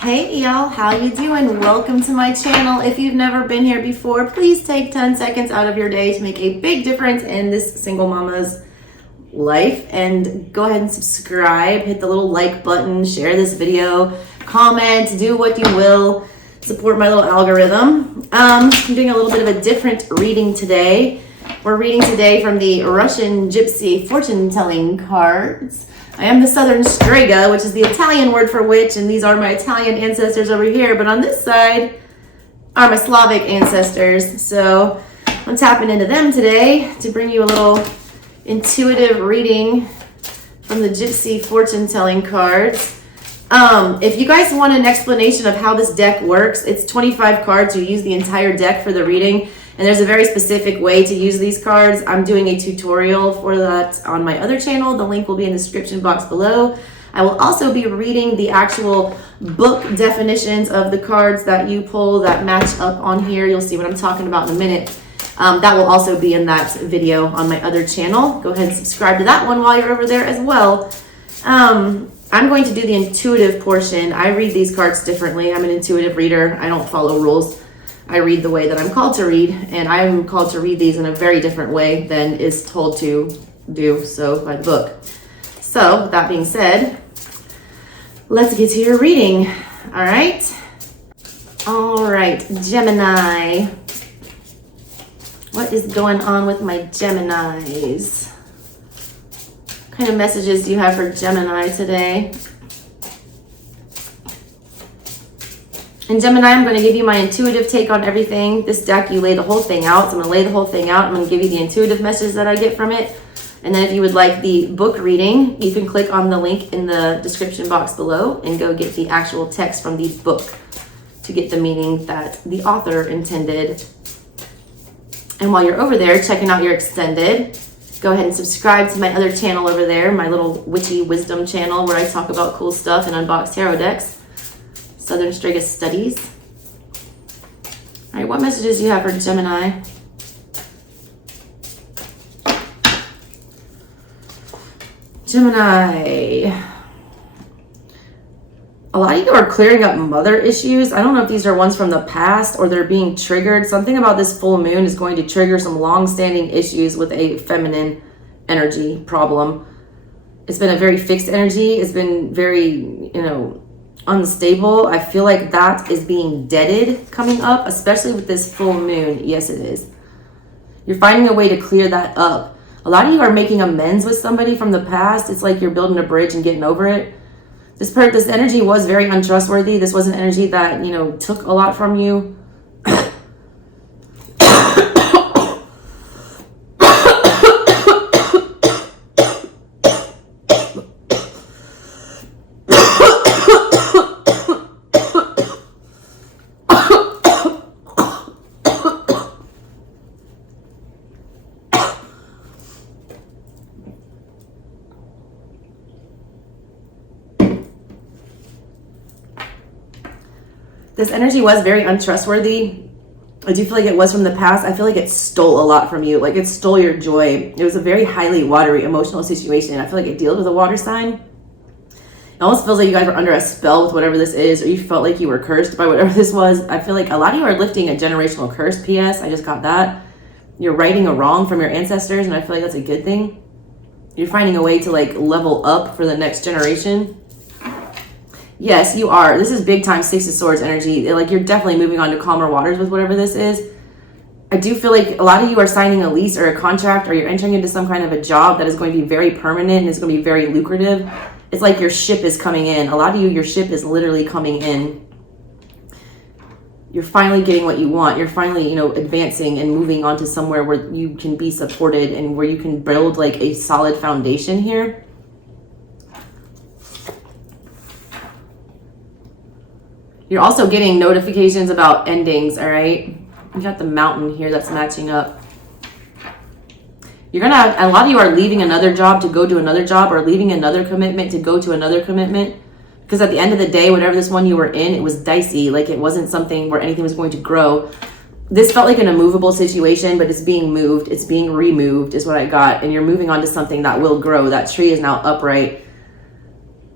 Hey y'all, how you doing? Welcome to my channel. If you've never been here before, please take 10 seconds out of your day to make a big difference in this single mama's life, and go ahead and subscribe, hit the little like button, share this video, comment, do what you will, support my little algorithm. I'm doing a little bit of a different reading today. We're reading today from the Russian Gypsy fortune telling cards. I am the Southern Strega, which is the Italian word for witch, and these are my Italian ancestors over here. But on this side are my Slavic ancestors. So I'm tapping into them today to bring you a little intuitive reading from the Gypsy fortune telling cards. If you guys want an explanation of how this deck works, it's 25 cards. You use the entire deck for the reading. And there's a very specific way to use these cards. I'm doing a tutorial for that on my other channel. The link will be in the description box below. I will also be reading the actual book definitions of the cards that you pull that match up on here. You'll see what I'm talking about in a minute. That will also be in that video on my other channel. Go ahead and subscribe to that one while you're over there as well. I'm going to do the intuitive portion. I read these cards differently. I'm an intuitive reader. I don't follow rules. I read the way that I'm called to read, and I'm called to read these in a very different way than is told to do so by the book. So, with that being said, let's get to your reading. All right, Gemini. What is going on with my Geminis? What kind of messages do you have for Gemini today? And Gemini, I'm going to give you my intuitive take on everything. This deck, you lay the whole thing out. So I'm going to lay the whole thing out. I'm going to give you the intuitive message that I get from it. And then if you would like the book reading, you can click on the link in the description box below and go get the actual text from the book to get the meaning that the author intended. And while you're over there checking out your extended, go ahead and subscribe to my other channel over there, my little witchy wisdom channel where I talk about cool stuff and unbox tarot decks. Southern Strega Studies. All right, what messages do you have for Gemini? Gemini. A lot of you are clearing up mother issues. I don't know if these are ones from the past or they're being triggered. Something about this full moon is going to trigger some long-standing issues with a feminine energy problem. It's been a very fixed energy. It's been very, unstable. I feel like that is being deaded coming up, especially with this full moon. Yes, it is. You're finding a way to clear that up. A lot of you are making amends with somebody from the past. It's like you're building a bridge and getting over it. This energy was very untrustworthy. This was an energy that, took a lot from you. This energy was very untrustworthy. I do feel like it was from the past. I feel like it stole a lot from you. Like it stole your joy. It was a very highly watery emotional situation. I feel like it deals with a water sign. It almost feels like you guys were under a spell with whatever this is, or you felt like you were cursed by whatever this was. I feel like a lot of you are lifting a generational curse. P.S. I just got that. You're righting a wrong from your ancestors, and I feel like that's a good thing. You're finding a way to level up for the next generation. Yes, you are. This is big time Six of Swords energy. You're definitely moving on to calmer waters with whatever this is. I do feel like a lot of you are signing a lease or a contract, or you're entering into some kind of a job that is going to be very permanent and it's going to be very lucrative. It's like your ship is coming in. A lot of you, your ship is literally coming in. You're finally getting what you want. You're finally, advancing and moving on to somewhere where you can be supported and where you can build a solid foundation here. You're also getting notifications about endings, all right? You got the mountain here that's matching up. A lot of you are leaving another job to go to another job, or leaving another commitment to go to another commitment. Because at the end of the day, whatever this one you were in, it was dicey. It wasn't something where anything was going to grow. This felt like an immovable situation, but it's being moved. It's being removed is what I got. And you're moving on to something that will grow. That tree is now upright.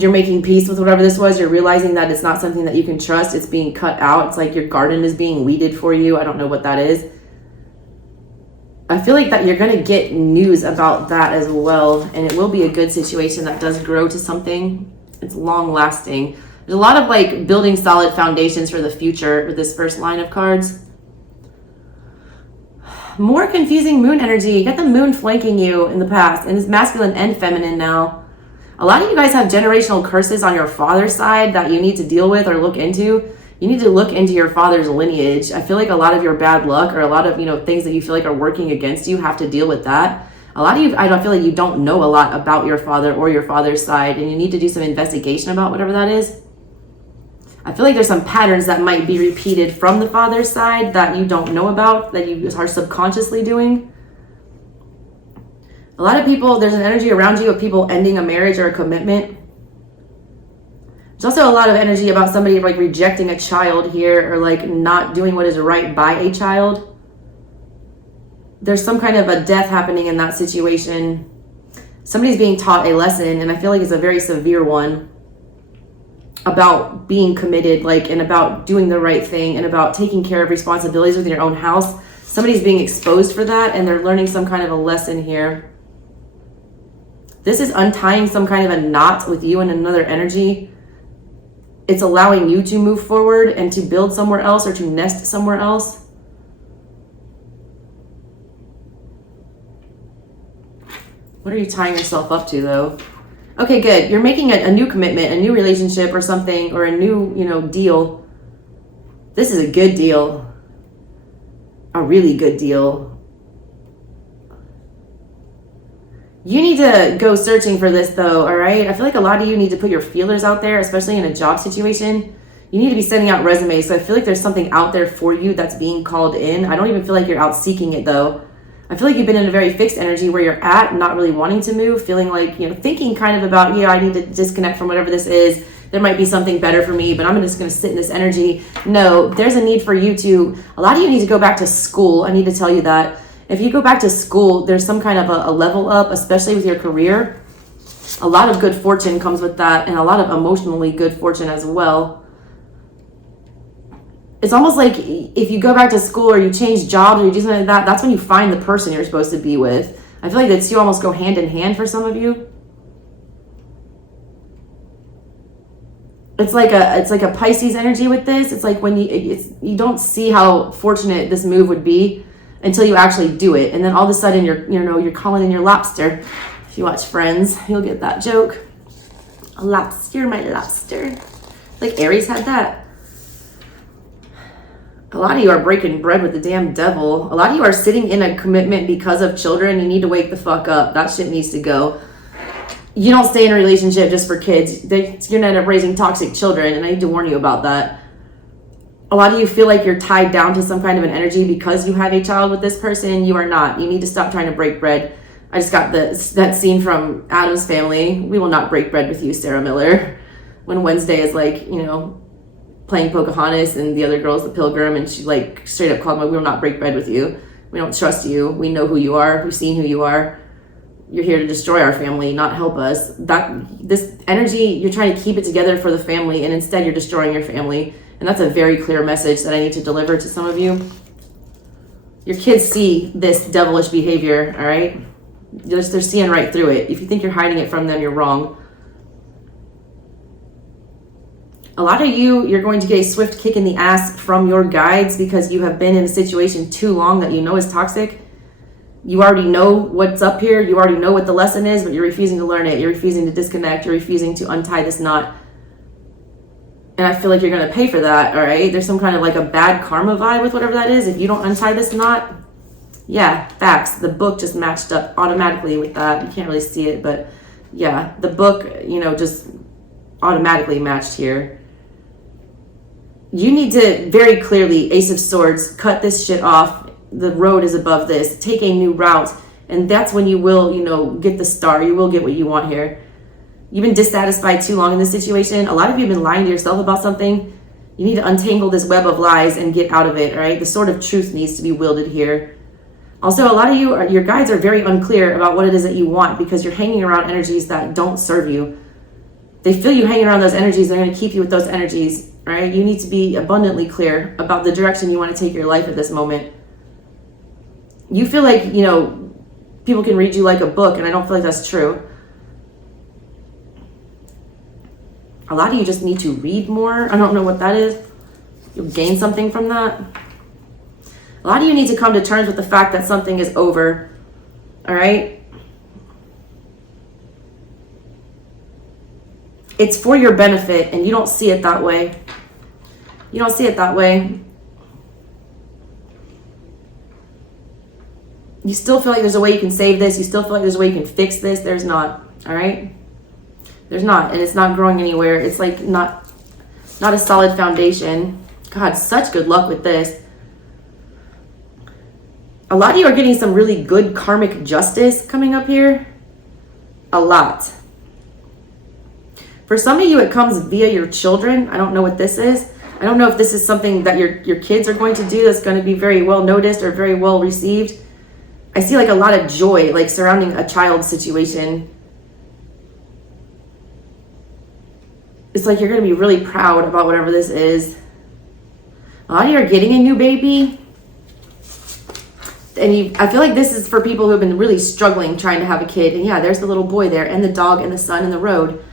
you're making peace with whatever this was. You're realizing that it's not something that you can trust. It's being cut out. It's like your garden is being weeded for you. I don't know what that is. I feel like that you're going to get news about that as well. And it will be a good situation that does grow to something. It's long lasting. There's a lot of like building solid foundations for the future with this first line of cards. More confusing moon energy. You got the moon flanking you in the past, and it's masculine and feminine now. A lot of you guys have generational curses on your father's side that you need to deal with or look into. You need to look into your father's lineage. I feel like a lot of your bad luck or a lot of, things that you feel like are working against you have to deal with that. A lot of you, I don't feel like you don't know a lot about your father or your father's side, and you need to do some investigation about whatever that is. I feel like there's some patterns that might be repeated from the father's side that you don't know about, that you are subconsciously doing. A lot of people, there's an energy around you of people ending a marriage or a commitment. There's also a lot of energy about somebody like rejecting a child here, or like not doing what is right by a child. There's some kind of a death happening in that situation. Somebody's being taught a lesson, and I feel like it's a very severe one, about being committed, and about doing the right thing, and about taking care of responsibilities within your own house. Somebody's being exposed for that, and they're learning some kind of a lesson here. This is untying some kind of a knot with you and another energy. It's allowing you to move forward and to build somewhere else or to nest somewhere else. What are you tying yourself up to, though? Okay, good. You're making a new commitment, a new relationship or something, or a new, deal. This is a good deal. A really good deal. You need to go searching for this, though, all right? I feel like a lot of you need to put your feelers out there, especially in a job situation. You need to be sending out resumes. So I feel like there's something out there for you that's being called in. I don't even feel like you're out seeking it, though. I feel like you've been in a very fixed energy where you're at, not really wanting to move, feeling like, thinking kind of about, I need to disconnect from whatever this is. There might be something better for me, but I'm just going to sit in this energy. No, there's a need for you a lot of you need to go back to school. I need to tell you that. If you go back to school, there's some kind of a level up, especially with your career. A lot of good fortune comes with that, and a lot of emotionally good fortune as well. It's almost like if you go back to school or you change jobs or you do something like that, that's when you find the person you're supposed to be with. I feel like the two almost go hand in hand for some of you. It's like a Pisces energy with this. It's like when you don't see how fortunate this move would be until you actually do it, and then all of a sudden you're calling in your lobster. If you watch Friends, you'll get that joke. A lobster, my lobster. Like Aries had that. A lot of you are breaking bread with the damn devil. A lot of you are sitting in a commitment because of children. You need to wake the fuck up. That shit needs to go. You don't stay in a relationship just for kids. You're going to end up raising toxic children, and I need to warn you about that. A lot of you feel like you're tied down to some kind of an energy because you have a child with this person. You are not. You need to stop trying to break bread. I just got that scene from Addams Family. We will not break bread with you, Sarah Miller. When Wednesday is playing Pocahontas and the other girl's the Pilgrim, and she straight up called me, we will not break bread with you. We don't trust you. We know who you are. We've seen who you are. You're here to destroy our family, not help us. This energy, you're trying to keep it together for the family, and instead you're destroying your family. And that's a very clear message that I need to deliver to some of you. Your kids see this devilish behavior, all right? They're seeing right through it. If you think you're hiding it from them, you're wrong. A lot of you're going to get a swift kick in the ass from your guides because you have been in a situation too long that you know is toxic. You already know what's up here. You already know what the lesson is, but you're refusing to learn it. You're refusing to disconnect. You're refusing to untie this knot. And I feel like you're going to pay for that, all right? There's some kind of a bad karma vibe with whatever that is. If you don't untie this knot, yeah, facts. The book just matched up automatically with that. You can't really see it, but yeah, the book, just automatically matched here. You need to very clearly, Ace of Swords, cut this shit off. The road is above this. Take a new route. And that's when you will, get the star. You will get what you want here. You've been dissatisfied too long in this situation. A lot of you have been lying to yourself about something. You need to untangle this web of lies and get out of it, all right? The sword of truth needs to be wielded here. Also, a lot of your guides are very unclear about what it is that you want because you're hanging around energies that don't serve you. they feel you hanging around those energies. They're going to keep you with those energies, right? You need to be abundantly clear about the direction you want to take your life at this moment. You feel like, you know, people can read you like a book, and I don't feel like that's true. A lot of you just need to read more. I don't know what that is. You'll gain something from that. A lot of you need to come to terms with the fact that something is over. All right? It's for your benefit, and you don't see it that way. You don't see it that way. You still feel like there's a way you can save this. You still feel like there's a way you can fix this. There's not. All right? There's not, and it's not growing anywhere. It's like not a solid foundation. God, such good luck with this. A lot of you are getting some really good karmic justice coming up here. A lot. For some of you, it comes via your children. I don't know what this is. I don't know if this is something that your kids are going to do that's going to be very well noticed or very well received. I see like a lot of joy like surrounding a child situation. It's like you're going to be really proud about whatever this is. A lot of you are getting a new baby. And I feel like this is for people who have been really struggling trying to have a kid. And yeah, there's the little boy there, and the dog, and the sun, and the road.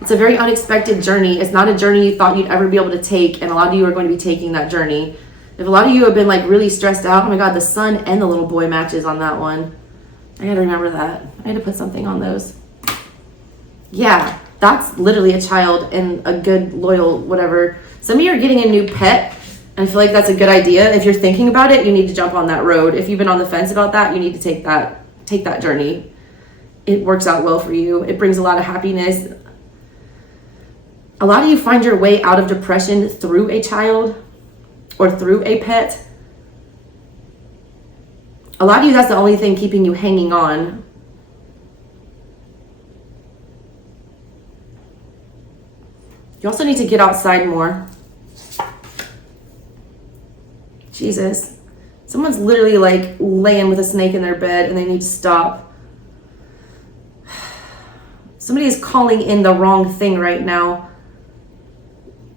It's a very unexpected journey. It's not a journey you thought you'd ever be able to take. And a lot of you are going to be taking that journey. If a lot of you have been like really stressed out, oh my God, the sun and the little boy matches on that one. I got to remember that. I had to put something on those. Yeah. That's literally a child and a good, loyal, whatever. Some of you are getting a new pet. And I feel like that's a good idea. If you're thinking about it, you need to jump on that road. If you've been on the fence about that, you need to take that journey. It works out well for you. It brings a lot of happiness. A lot of you find your way out of depression through a child or through a pet. A lot of you, that's the only thing keeping you hanging on. You also need to get outside more. Jesus. Someone's literally like laying with a snake in their bed and they need to stop. Somebody is calling in the wrong thing right now.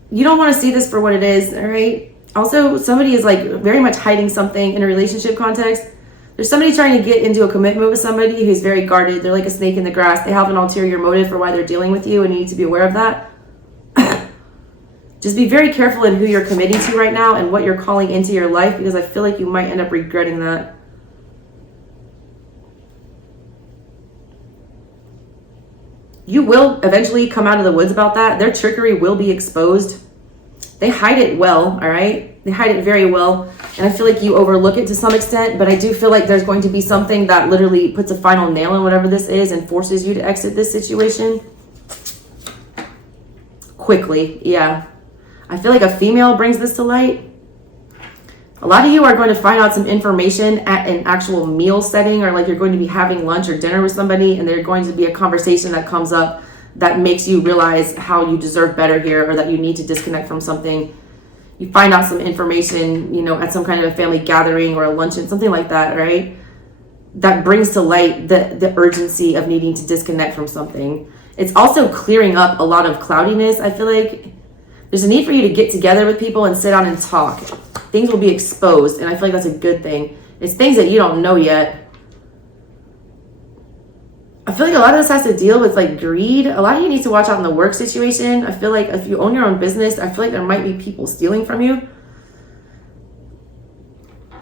You don't want to see this for what it is, all right? Also, somebody is like very much hiding something in a relationship context. There's somebody trying to get into a commitment with somebody who's very guarded. They're like a snake in the grass. They have an ulterior motive for why they're dealing with you, and you need to be aware of that. Just be very careful in who you're committing to right now and what you're calling into your life, because I feel like you might end up regretting that. You will eventually come out of the woods about that. Their trickery will be exposed. They hide it well, all right? They hide it very well. And I feel like you overlook it to some extent, but I do feel like there's going to be something that literally puts a final nail in whatever this is and forces you to exit this situation. Quickly, yeah. I feel like a female brings this to light. A lot of you are going to find out some information at an actual meal setting, or like you're going to be having lunch or dinner with somebody, and there's going to be a conversation that comes up that makes you realize how you deserve better here, or that you need to disconnect from something. You find out some information, you know, at some kind of a family gathering or a luncheon, something like that, right? That brings to light the urgency of needing to disconnect from something. It's also clearing up a lot of cloudiness. I feel like there's a need for you to get together with people and sit down and talk. Things will be exposed, and I feel like that's a good thing. It's things that you don't know yet. I feel like a lot of this has to deal with like greed. A lot of you need to watch out in the work situation. I feel like if you own your own business, I feel like there might be people stealing from you.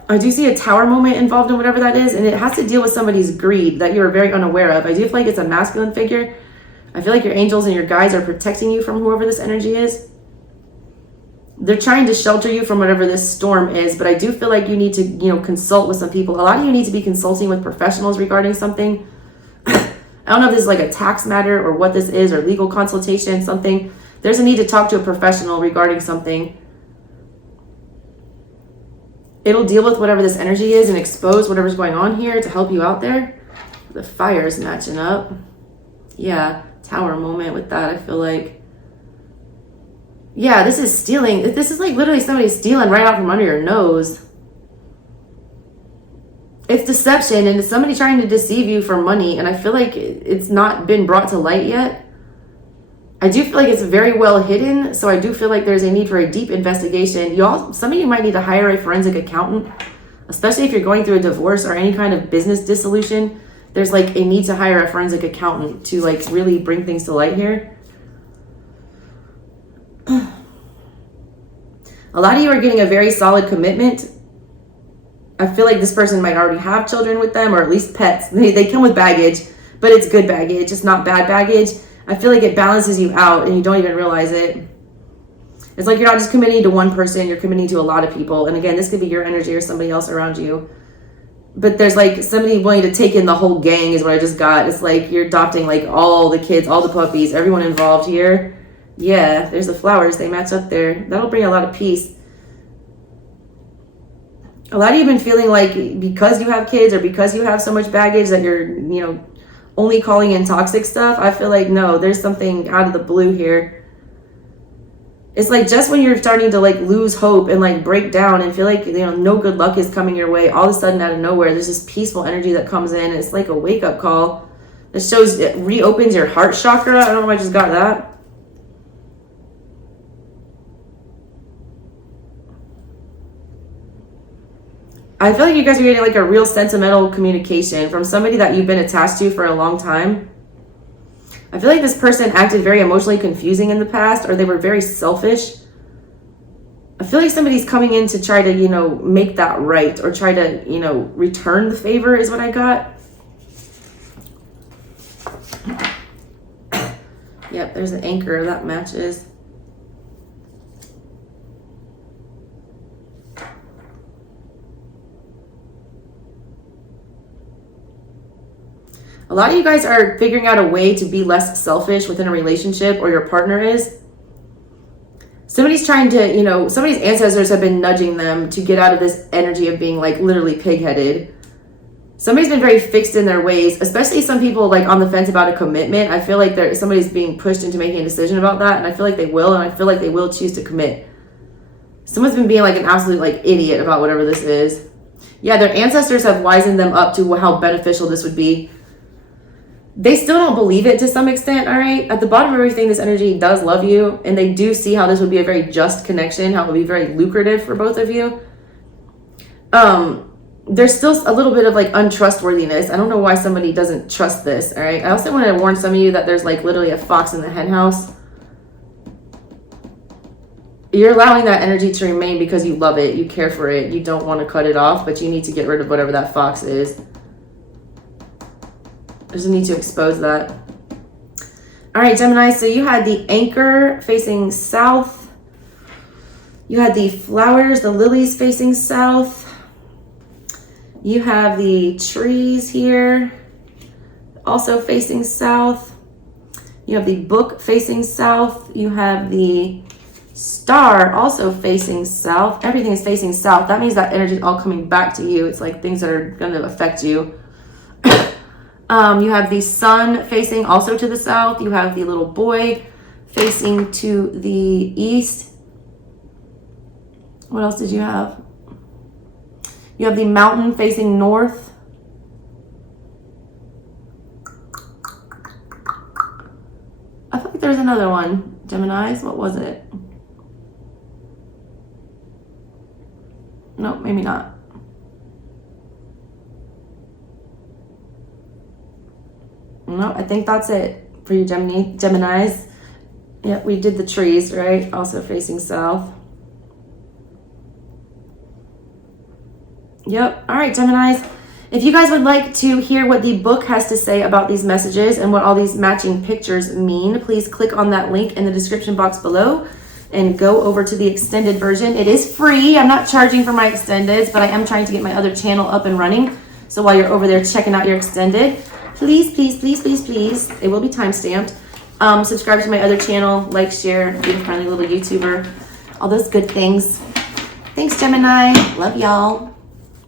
I do see a tower moment involved in whatever that is, and it has to deal with somebody's greed that you're very unaware of. I do feel like it's a masculine figure. I feel like your angels and your guides are protecting you from whoever this energy is. They're trying to shelter you from whatever this storm is, but I do feel like you need to, you know, consult with some people. A lot of you need to be consulting with professionals regarding something. I don't know if this is like a tax matter or what this is, or legal consultation, something. There's a need to talk to a professional regarding something. It'll deal with whatever this energy is and expose whatever's going on here to help you out there. The fire is matching up. Yeah, tower moment with that, I feel like. Yeah, this is stealing. This is like literally somebody stealing right out from under your nose. It's deception, and it's somebody trying to deceive you for money, and I feel like it's not been brought to light yet. I do feel like it's very well hidden, so I do feel like there's a need for a deep investigation. Some of you might need to hire a forensic accountant, especially if you're going through a divorce or any kind of business dissolution. There's like a need to hire a forensic accountant to like really bring things to light here. A lot of you are getting a very solid commitment. I feel like this person might already have children with them, or at least pets. They come with baggage, but it's good baggage. It's not bad baggage. I feel like it balances you out and you don't even realize it. It's like you're not just committing to one person, you're committing to a lot of people. And again, this could be your energy or somebody else around you. But there's like somebody wanting to take in the whole gang is what I just got. It's like you're adopting like all the kids, all the puppies, everyone involved here. Yeah, there's the flowers. They match up there. That'll bring a lot of peace. A lot of you have been feeling like because you have kids or because you have so much baggage that you're, only calling in toxic stuff. I feel like, no, there's something out of the blue here. It's like just when you're starting to like lose hope and like break down and feel like, no good luck is coming your way, all of a sudden out of nowhere, there's this peaceful energy that comes in. It's like a wake up call. It reopens your heart chakra. I don't know if I just got that. I feel like you guys are getting like a real sentimental communication from somebody that you've been attached to for a long time. I feel like this person acted very emotionally confusing in the past, or they were very selfish. I feel like somebody's coming in to try to, make that right, or try to, return the favor is what I got. Yep, there's an anchor that matches. A lot of you guys are figuring out a way to be less selfish within a relationship, or your partner is. Somebody's trying to, somebody's ancestors have been nudging them to get out of this energy of being like literally pig-headed. Somebody's been very fixed in their ways, especially some people like on the fence about a commitment. I feel like somebody's being pushed into making a decision about that, and I feel like they will, and I feel like they will choose to commit. Someone's been being like an absolute like idiot about whatever this is. Yeah, their ancestors have wisened them up to how beneficial this would be. They still don't believe it to some extent, all right? At the bottom of everything, this energy does love you, and they do see how this would be a very just connection, how it would be very lucrative for both of you. There's still a little bit of like untrustworthiness. I don't know why somebody doesn't trust this, all right? I also want to warn some of you that there's like literally a fox in the hen house. You're allowing that energy to remain because you love it, you care for it, you don't want to cut it off, but you need to get rid of whatever that fox is. There's a need to expose that. All right, Gemini, so you had the anchor facing south. You had the flowers, the lilies facing south. You have the trees here, also facing south. You have the book facing south. You have the star also facing south. Everything is facing south. That means that energy is all coming back to you. It's like things that are going to affect you. You have the sun facing also to the south. You have the little boy facing to the east. What else did you have? You have the mountain facing north. I feel like there's another one, Geminis. What was it? No, maybe not. No, I think that's it for you, Geminis. Yep, we did the trees, right? Also facing south. Yep. All right, Geminis. If you guys would like to hear what the book has to say about these messages and what all these matching pictures mean, please click on that link in the description box below and go over to the extended version. It is free. I'm not charging for my extendeds, but I am trying to get my other channel up and running. So while you're over there checking out your extended, please, please, please, please, please, it will be time-stamped. Subscribe to my other channel, like, share, be a friendly little YouTuber, all those good things. Thanks, Gemini. Love y'all.